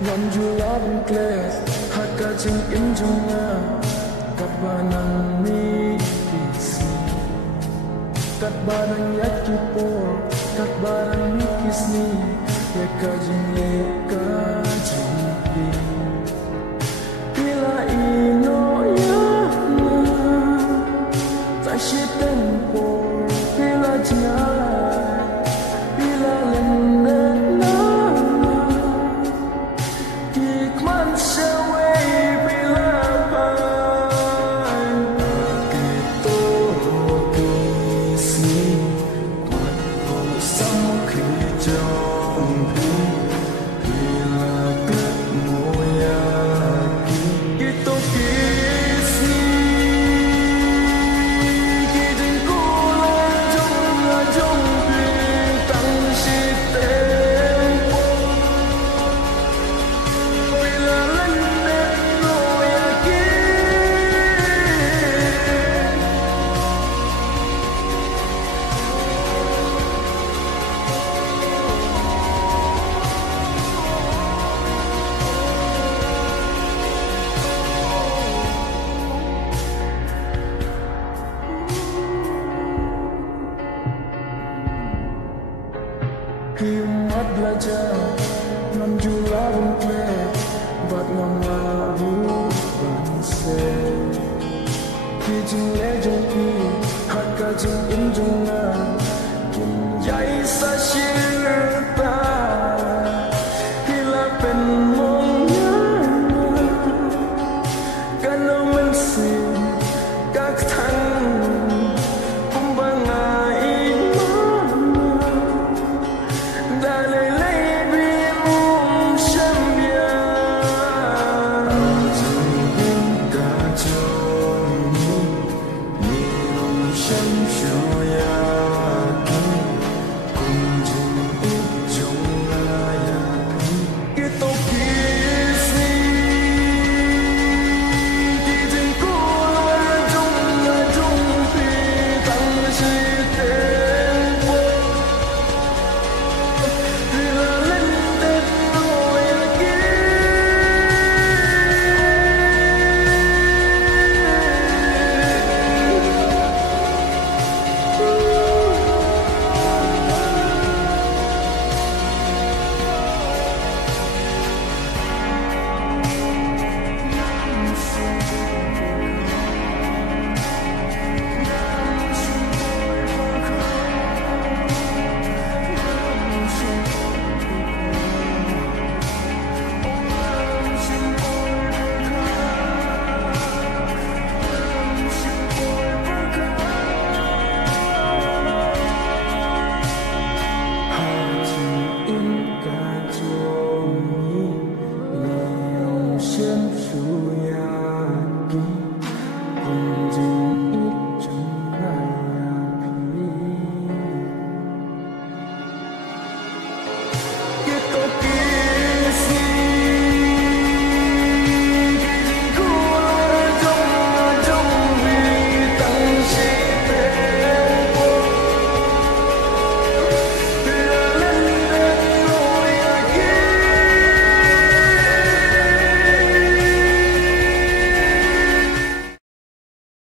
ngắm jula bung kles haka jing in junga kat banang mi kisi kat barang yaki por kat barang mi kisni leka jing pi bila ino ya na ta shi tempo bila jingala bila lende na kikman sewe bila pai kita kisi tuan ko sam kijong bila ket moya kita kisi kijing kulang jong bintang si tempo bila lende no yakin Himat belajar ngam jula bungkle bat ngam labu bangse kijing le jong pi haka jing